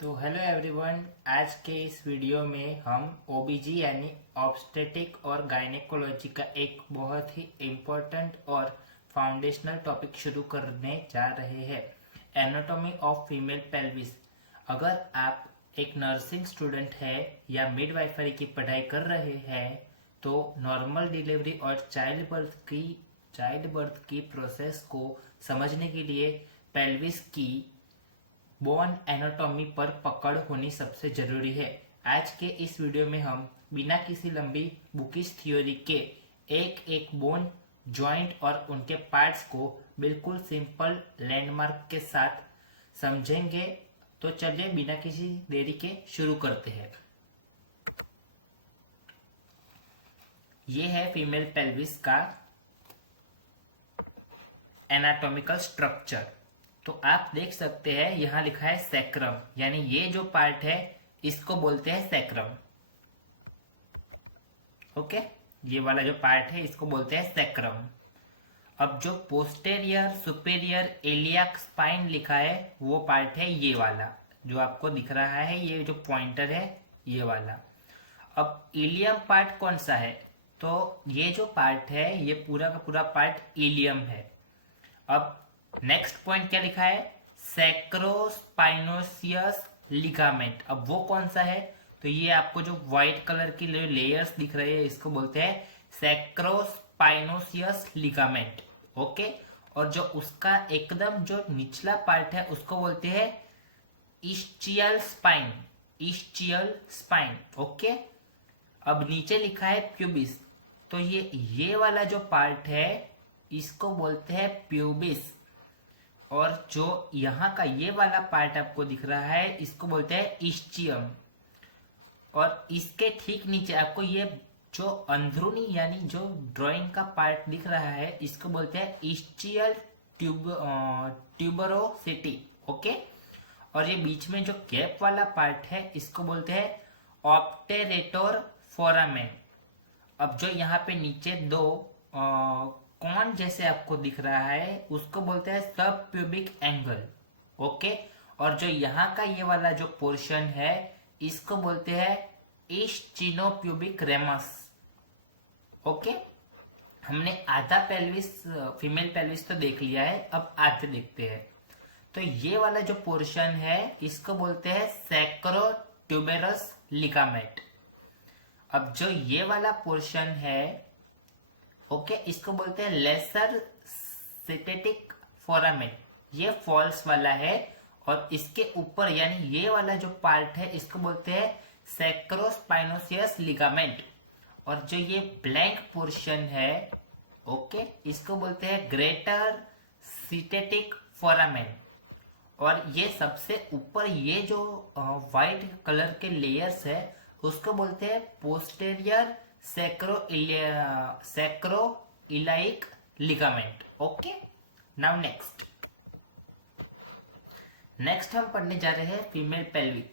तो hello everyone, आज के इस वीडियो में हम ओबीजी यानी ऑब्स्टेटिक और गायनेकोलॉजी का एक बहुत ही इम्पोर्टेंट और फाउंडेशनल टॉपिक शुरू करने जा रहे हैं, एनाटॉमी ऑफ फीमेल पेल्विस। अगर आप एक नर्सिंग स्टूडेंट है या मिडवाइफरी की पढ़ाई कर रहे हैं तो नॉर्मल डिलीवरी और चाइल्ड बर्थ की प्रोसेस को समझने के लिए पेल्विस की बोन एनाटॉमी पर पकड़ होनी सबसे जरूरी है। आज के इस वीडियो में हम बिना किसी लंबी बुकिश थ्योरी के एक एक बोन जॉइंट और उनके पार्ट्स को बिल्कुल सिंपल लैंडमार्क के साथ समझेंगे। तो चलिए बिना किसी देरी के शुरू करते हैं। ये है फीमेल पेल्विस का एनाटॉमिकल स्ट्रक्चर। तो आप देख सकते हैं यहां लिखा है सैक्रम, यानी ये जो पार्ट है इसको बोलते हैं सैक्रम। ओके, ये वाला जो पार्ट है इसको बोलते हैं सैक्रम। अब जो पोस्टेरियर सुपेरियर एलियाक स्पाइन लिखा है वो पार्ट है ये वाला जो आपको दिख रहा है, ये जो पॉइंटर है ये वाला। अब इलियम पार्ट कौन सा है? तो ये जो पार्ट है ये पूरा का पूरा पार्ट इलियम है। अब नेक्स्ट पॉइंट क्या लिखा है? सैक्रोस्पाइनोसियस लिगामेंट। अब वो कौन सा है? तो ये आपको जो व्हाइट कलर की लेयर्स दिख रहे हैं इसको बोलते हैं सैक्रोस्पाइनोसियस लिगामेंट। ओके, और जो उसका एकदम जो निचला पार्ट है उसको बोलते हैं ischial spine. Ischial spine. Okay, अब नीचे लिखा है प्यूबिस। तो ये वाला जो पार्ट है इसको बोलते हैं प्यूबिस। और जो यहाँ का ये वाला पार्ट आपको दिख रहा है इसको बोलते हैं इस्चियम। और इसके ठीक नीचे आपको ये जो अंदरूनी यानी जो ड्राइंग का पार्ट दिख रहा है इसको बोलते हैं इस्चियल ट्यूबरोसिटी। ओके, और ये बीच में जो गैप वाला पार्ट है इसको बोलते हैं ऑप्टेरेटोर फोरामेन। अब जो यहाँ पे नीचे दो कौन जैसे आपको दिख रहा है उसको बोलते हैं सब प्यूबिक एंगल। ओके, और जो यहाँ का ये वाला जो पोर्शन है इसको बोलते हैं इस्चिनोप्यूबिक रेमस। ओके, हमने आधा पेल्विस फीमेल पेल्विस तो देख लिया है, अब आधे देखते हैं। तो ये वाला जो पोर्शन है इसको बोलते हैं सैक्रोट्यूबेरस लिगामेंट। अब जो ये वाला पोर्शन है ओके, इसको बोलते हैं लेसर सिंथेटिक फोरामेन। ये फॉल्स वाला है। और इसके ऊपर यानी ये वाला जो पार्ट है इसको बोलते हैं सैक्रोस्पाइनोसियस लिगामेंट। और जो ये ब्लैंक पोर्शन है ओके, इसको बोलते हैं ग्रेटर सिंथेटिक फोरामेन। और ये सबसे ऊपर ये जो व्हाइट कलर के लेयर्स है उसको बोलते हैं posterior sacroiliac ligament. Okay, now next हम पढ़ने जा रहे हैं फीमेल पेल्विस।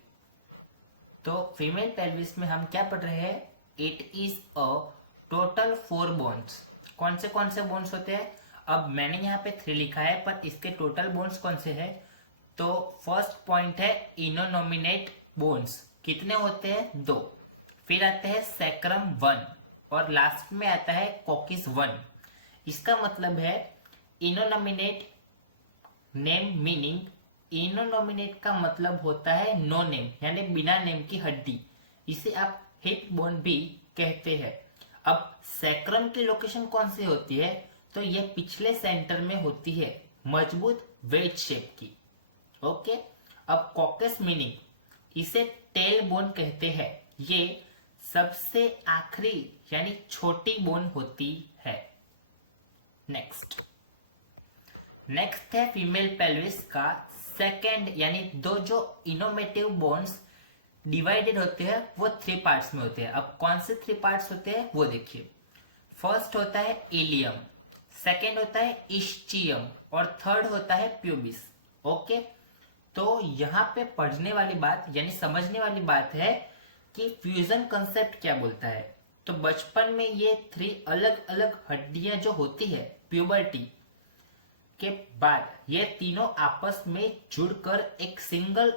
तो फीमेल पेल्विस में हम क्या पढ़ रहे हैं? It is a total 4 bones. कौन से बोन्स होते हैं? अब मैंने यहाँ पे 3 लिखा है पर इसके टोटल बोन्स कौन से हैं? तो फर्स्ट पॉइंट है इनोनोमिनेट बोन्स। कितने होते हैं? 2। फिर आते हैं सैक्रम 1 और लास्ट में आता है कॉकिस 1। इसका मतलब है इनोनोमिनेट नेम मीनिंग, इनोनोमिनेट का मतलब होता है नो नेम यानी बिना नेम की हड्डी। इसे आप हिप बोन भी कहते हैं। अब सैक्रम की लोकेशन कौन सी होती है? तो ये पिछले सेंटर में होती है, मजबूत वेज शेप की। ओके, अब कॉकस मीनिंग, इसे टेल बोन कहते हैं। ये सबसे आखिरी यानी छोटी बोन होती है। नेक्स्ट है फीमेल पेल्विस का सेकेंड यानी 2 जो इनोमेटिव बोन्स डिवाइडेड होते हैं वो 3 पार्ट्स में होते हैं। अब कौन से 3 पार्ट्स होते हैं वो देखिए। फर्स्ट होता है इलियम, सेकेंड होता है इस्चियम और थर्ड होता है प्यूबिस। ओके, तो यहाँ पे पढ़ने वाली बात यानी समझने वाली बात है कि फ्यूजन कंसेप्ट क्या बोलता है। तो बचपन में ये 3 अलग अलग हड्डियां जो होती है प्यूबर्टी के बाद ये तीनों आपस में जुड़कर एक सिंगल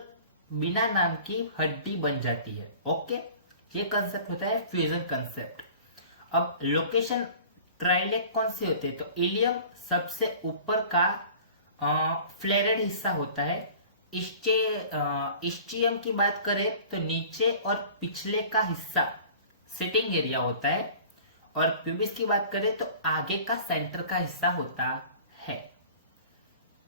बिना नाम की हड्डी बन जाती है। ओके, ये कंसेप्ट होता है फ्यूजन कंसेप्ट। अब लोकेशन ट्राइलेक कौन से होते हैं? तो इलियम सबसे ऊपर का फ्लेरेड हिस्सा होता है। इस्चियम की बात करें तो नीचे और पिछले का हिस्सा सिटिंग एरिया होता है, और प्यूबिस की बात करें तो आगे का सेंटर का हिस्सा होता है।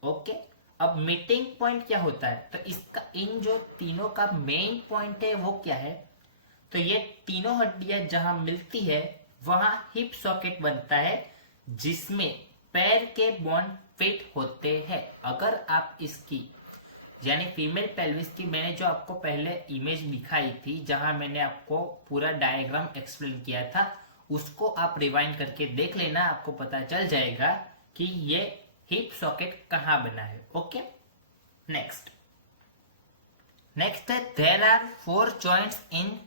ओके, अब मीटिंग पॉइंट क्या होता है? तो इसका इन जो तीनों का मेन पॉइंट है वो क्या है? तो ये तीनों हड्डियां जहां मिलती है वहां हिप सॉकेट बनता है, जिसमें पैर के बोन फिट होते हैं। अगर आप इसकी यानी फीमेल पेल्विस की मैंने जो आपको पहले इमेज दिखाई थी, जहां मैंने आपको पूरा डायग्राम एक्सप्लेन किया था, उसको आप रिवाइंड करके देख लेना, आपको पता चल जाएगा कि ये हिप सॉकेट कहां बना है। ओके, नेक्स्ट है there are 4 joints in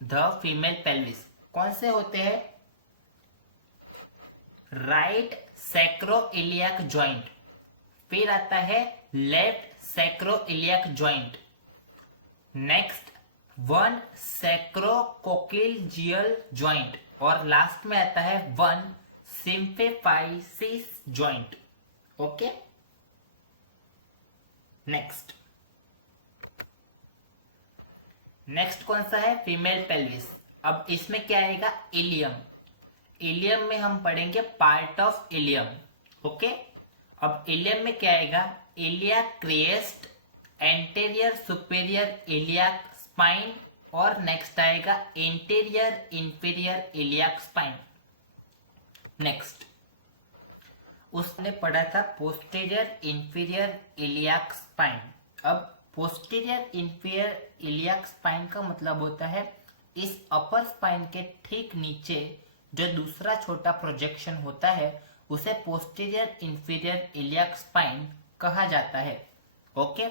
the female pelvis. कौन से होते हैं? राइट सैक्रोइलियाक जॉइंट, फिर आता है लेफ्ट सैक्रोइलियाक जॉइंट, नेक्स्ट 1 सैक्रोकोक्लिजियल जॉइंट, और लास्ट में आता है 1 सिम्फेफाइसिस जॉइंट। ओके, नेक्स्ट कौन सा है? Female pelvis. अब इसमें क्या आएगा? इलियम। इलियम में हम पढ़ेंगे पार्ट ऑफ इलियम। ओके, अब इलियम में क्या आएगा? Iliac crest, anterior superior iliac spine, और नेक्स्ट आएगा interior inferior iliac spine. Next उसने पढ़ा था पोस्टीरियर इंफीरियर इलियाक स्पाइन। अब पोस्टीरियर इंफीरियर इलियाक स्पाइन का मतलब होता है इस अपर स्पाइन के ठीक नीचे जो दूसरा छोटा प्रोजेक्शन होता है उसे पोस्टीरियर इंफीरियर इलियाक स्पाइन कहा जाता है। ओके,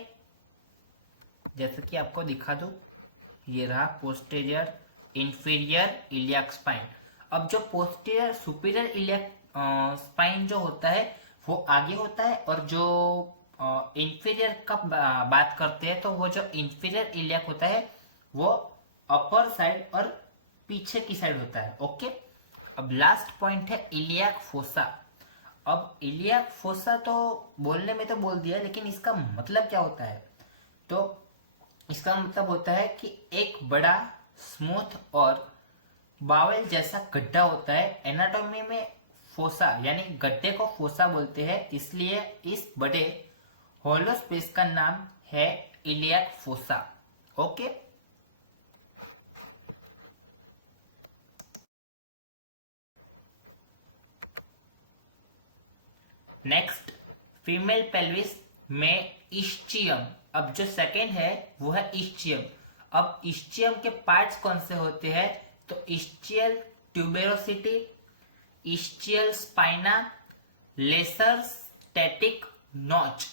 जैसे कि आपको दिखा दूं, ये रहा पोस्टीरियर इंफीरियर इलियाक स्पाइन। अब जो पोस्टीरियर सुपीरियर इलियाक स्पाइन जो होता है वो आगे होता है, और जो इंफीरियर का बात करते हैं तो वो जो इंफीरियर इलियाक होता है वो अपर साइड और पीछे की साइड होता है। ओके, अब लास्ट पॉइंट है इलियाक फोसा। अब इलियाक फोसा तो बोलने में तो बोल दिया, लेकिन इसका मतलब क्या होता है? तो इसका मतलब होता है कि एक बड़ा स्मूथ और बावल जैसा गड्ढा होता है। एनाटॉमी में फोसा यानी गड्ढे को फोसा बोलते हैं, इसलिए इस बड़े होलो स्पेस का नाम है iliac fossa. Okay, next female pelvis में इस्चियम। अब जो सेकेंड है वो है इस्चियम। अब इस्चियम के पार्ट्स कौन से होते हैं? तो ischial tuberosity, ischial spine, lesser sciatic notch,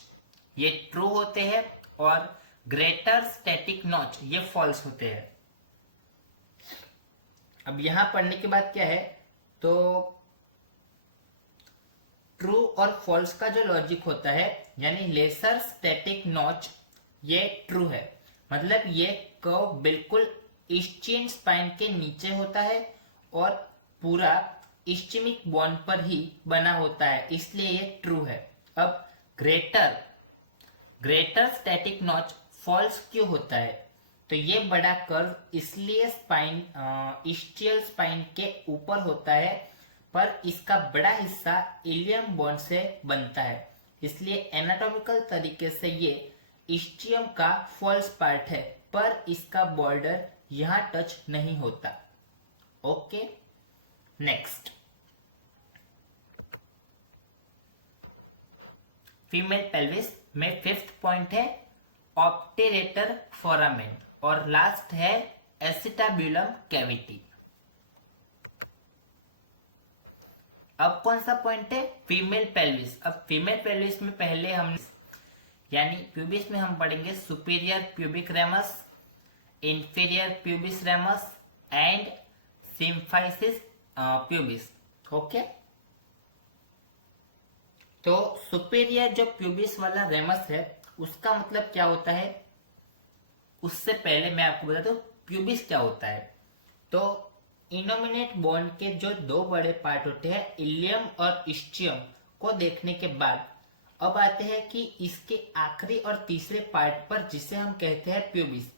ये ट्रू होते हैं, और ग्रेटर स्टैटिक नॉच ये फॉल्स होते हैं। अब यहां पढ़ने के बाद क्या है? तो ट्रू और फॉल्स का जो लॉजिक होता है, यानी लेसर स्टैटिक नॉच ये ट्रू है, मतलब ये कर्व बिल्कुल इस्चियन स्पाइन के नीचे होता है और पूरा इस्चिमिक बोन पर ही बना होता है, इसलिए ये ट्रू है। अब ग्रेटर स्टैटिक नॉच फॉल्स क्यों होता है? तो ये बड़ा कर्व इसलिए स्पाइन इस्चियल स्पाइन के ऊपर होता है, पर इसका बड़ा हिस्सा इलियम बोन से बनता है, इसलिए एनाटॉमिकल तरीके से ये इस्चियम का फॉल्स पार्ट है, पर इसका बॉर्डर यहां टच नहीं होता। ओके, नेक्स्ट फीमेल पेल्विस में फिफ्थ पॉइंट है ऑप्टेरेटर फोरामेन, और लास्ट है एसिटाब्युलम कैविटी। अब कौन सा पॉइंट है? Female pelvis. अब फीमेल पेल्विस में पहले हम यानी प्यूबिस में हम पढ़ेंगे superior pubic ramus, inferior pubis ramus and symphysis pubis. Okay, तो सुपीरियर जो प्यूबिस वाला रेमस है उसका मतलब क्या होता है? उससे पहले मैं आपको बता दूं प्यूबिस क्या होता है। तो इनोमिनेट बोन के जो दो बड़े पार्ट होते हैं इलियम और इस्चियम को देखने के बाद अब आते हैं कि इसके आखिरी और तीसरे पार्ट पर जिसे हम कहते हैं प्यूबिस।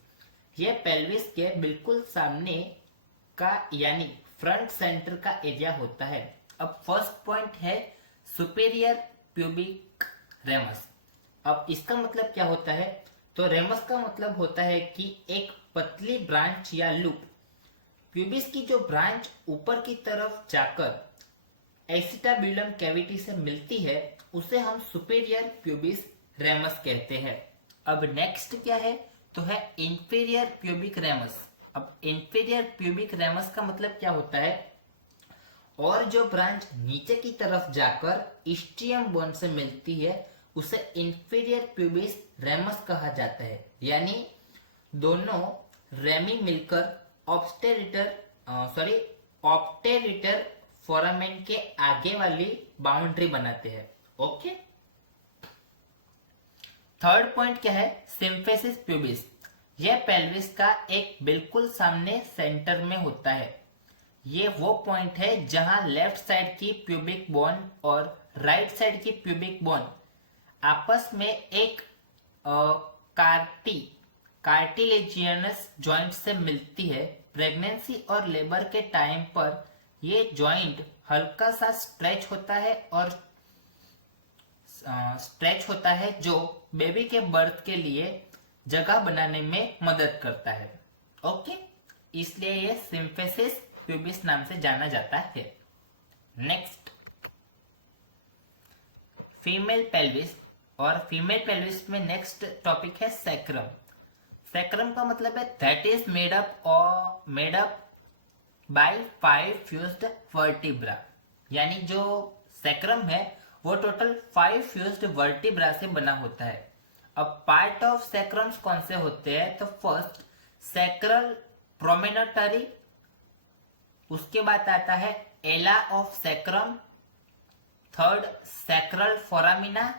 ये पेल्विस के बिल्कुल सामने का यानी फ्रंट सेंटर का एरिया होता है। अब फर्स्ट पॉइंट है सुपीरियर प्यूबिक रेमस। अब इसका मतलब क्या होता है, तो रेमस का मतलब होता है कि एक पतली ब्रांच या लूप। प्यूबिस की जो ब्रांच ऊपर की तरफ जाकर एसिटाब्यूलम कैविटी से मिलती है उसे हम सुपीरियर प्यूबिस रेमस कहते हैं। अब नेक्स्ट क्या है, तो है इंफीरियर प्यूबिक रेमस। अब इंफीरियर प्यूबिक रेमस का मतलब क्या होता है, और जो ब्रांच नीचे की तरफ जाकर इस्टियम बोन से मिलती है उसे इंफीरियर प्यूबिस रेमस कहा जाता है। यानी दोनों रेमी मिलकर ऑप्टेरिटर फोरामेन के आगे वाली बाउंड्री बनाते हैं। ओके, थर्ड पॉइंट क्या है, सिम्फेसिस प्यूबिस। यह पेल्विस का एक बिल्कुल सामने सेंटर में होता है। ये वो पॉइंट है जहां लेफ्ट साइड की प्यूबिक बोन और राइट साइड की प्यूबिक बोन आपस में एक कार्टिलेजियनस जॉइंट से मिलती है। प्रेगनेंसी और लेबर के टाइम पर ये जॉइंट हल्का सा स्ट्रेच होता है जो बेबी के बर्थ के लिए जगह बनाने में मदद करता है। ओके, इसलिए ये सिम्फेसिस प्यूबिस नाम से जाना जाता है। Next, female pelvis. और फीमेल पेल्विस में नेक्स्ट टॉपिक है सैक्रम। सैक्रम का मतलब है that is made up by 5 fused vertebra. यानी जो सैक्रम है वो टोटल 5 फ्यूज्ड वर्टिब्रा से बना होता है। अब पार्ट ऑफ सैक्रम्स कौन से होते हैं, तो फर्स्ट सैक्रल प्रोमेनटरी, उसके बाद आता है एला of sacrum, third sacral foramina.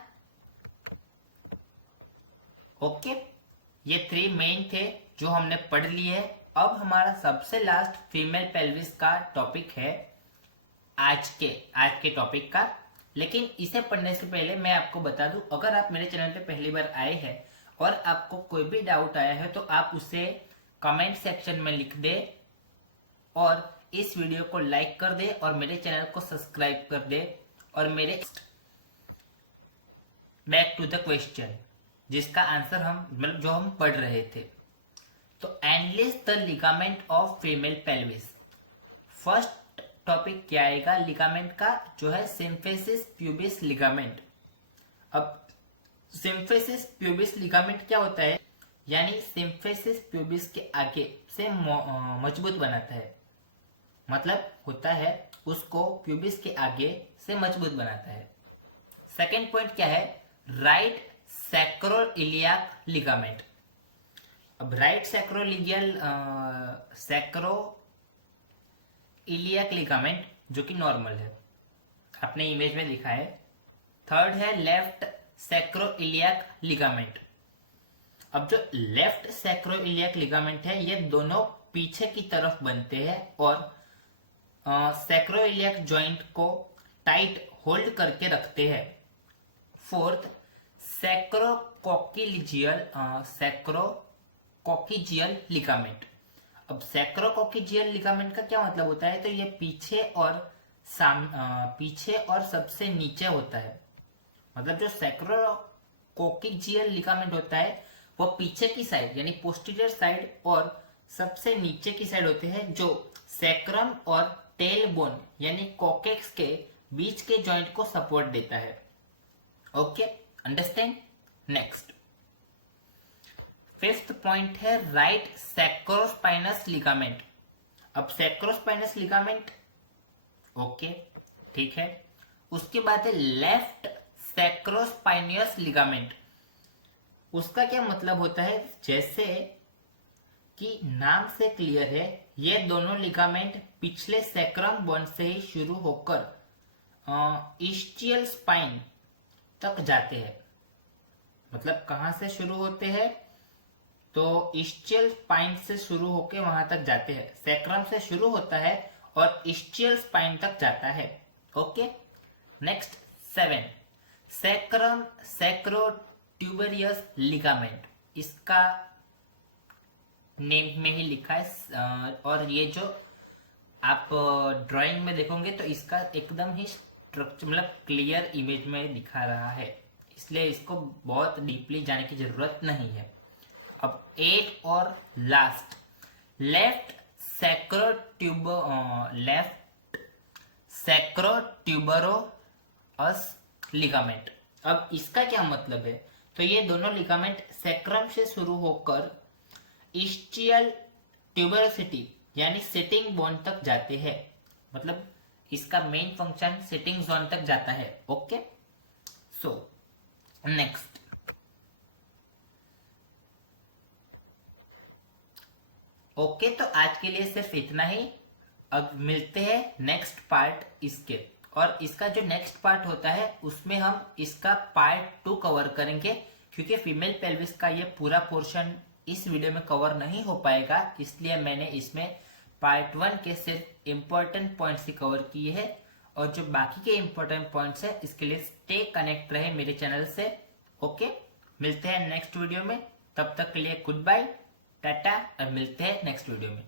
Okay, ये 3 मेन थे जो हमने पढ़ लिए। अब हमारा सबसे लास्ट फीमेल पेल्विस का टॉपिक है आज के टॉपिक का। लेकिन इसे पढ़ने से पहले मैं आपको बता दूं, अगर आप मेरे चैनल पे पहली बार आए हैं और आपको कोई भी डाउट आया है तो आप उसे कमेंट सेक्शन में लिख दे और इस वीडियो को लाइक कर दे और मेरे चैनल को सब्सक्राइब कर दे। और मेरे बैक टू द क्वेश्चन जिसका आंसर जो हम पढ़ रहे थे, तो analyst the ligament of female pelvis. First topic क्या आएगा लिगामेंट का, जो है सिम्फेसिस प्यूबिस लिगामेंट। अब सिम्फेसिस प्यूबिस लिगामेंट क्या होता है, यानी सिम्फेसिस प्यूबिस के आगे से मजबूत बनाता है। मतलब होता है उसको प्यूबिस के आगे से मजबूत बनाता है। सेकेंड पॉइंट क्या है, राइट सैक्रोइलियाक लिगामेंट। अब राइट सैक्रोइलियाक लिगामेंट जो कि नॉर्मल है, आपने इमेज में लिखा है। थर्ड है लेफ्ट सैक्रोइलियाक लिगामेंट। अब जो लेफ्ट सैक्रोइलियाक लिगामेंट है ये दोनों पीछे की तरफ बनते हैं और सैक्रोइलियाक जॉइंट को टाइट होल्ड करके रखते हैं। Fourth sacrococcygeal ligament. अब सैक्रोकोकिजियल लिगामेंट का क्या मतलब होता है, तो ये पीछे और सबसे नीचे होता है। मतलब जो सैक्रोकोकिजियल लिगामेंट होता है वो पीछे की साइड यानी पोस्टीरियर साइड और सबसे नीचे की साइड होते हैं, जो सैक्रम और टेल बोन यानी कोकेक्स के बीच के जॉइंट को सपोर्ट देता है। Okay, understand. Next, fifth point है राइट सैक्रोस्पाइनस लिगामेंट। अब सैक्रोस्पाइनस लिगामेंट ओके ठीक है। उसके बाद है लेफ्ट सैक्रोस्पाइनियस लिगामेंट। उसका क्या मतलब होता है, जैसे कि नाम से क्लियर है ये दोनों लिगामेंट पिछले सैक्रम बोन से ही शुरू होकर इस्टियल स्पाइन तक जाते हैं। मतलब कहां से शुरू होते हैं, तो इस्चियल स्पाइन से शुरू होके वहां तक जाते हैं। सैक्रम से शुरू होता है और इस्चियल स्पाइन तक जाता है। Okay, next 7, sacrum sacrotuberous ligament. इसका नेम में ही लिखा है और ये जो आप ड्राइंग में देखोगे तो इसका एकदम ही स्ट्रक्चर मतलब क्लियर इमेज में दिखा रहा है, इसलिए इसको बहुत डीपली जाने की जरूरत नहीं है। अब 8 और लास्ट, लेफ्ट सैक्रोट्यूबरोअस लिगामेंट। अब इसका क्या मतलब है? तो ये दोनों लिगामेंट सैक्रम से शुरू होकर इस्चियल ट्यूबरोसिटी यानी सिटिंग बोन तक जाते हैं। मतलब इसका मेन फंक्शन सिटिंग जोन तक जाता है। ओके, सो नेक्स्ट, ओके तो आज के लिए सिर्फ इतना ही। अब मिलते हैं नेक्स्ट पार्ट इसके, और इसका जो नेक्स्ट पार्ट होता है उसमें हम इसका पार्ट 2 कवर करेंगे, क्योंकि फीमेल पेल्विस का ये पूरा पोर्शन इस वीडियो में कवर नहीं हो पाएगा, इसलिए मैंने इसमें पार्ट 1 के सिर्फ इम्पोर्टेंट पॉइंट्स ही कवर किए हैं, और जो बाकी के इम्पोर्टेंट पॉइंट्स है इसके लिए स्टे कनेक्ट रहे मेरे चैनल से। ओके, मिलते हैं नेक्स्ट वीडियो में, तब तक के लिए गुड बाय, टाटा, और मिलते हैं नेक्स्ट वीडियो में।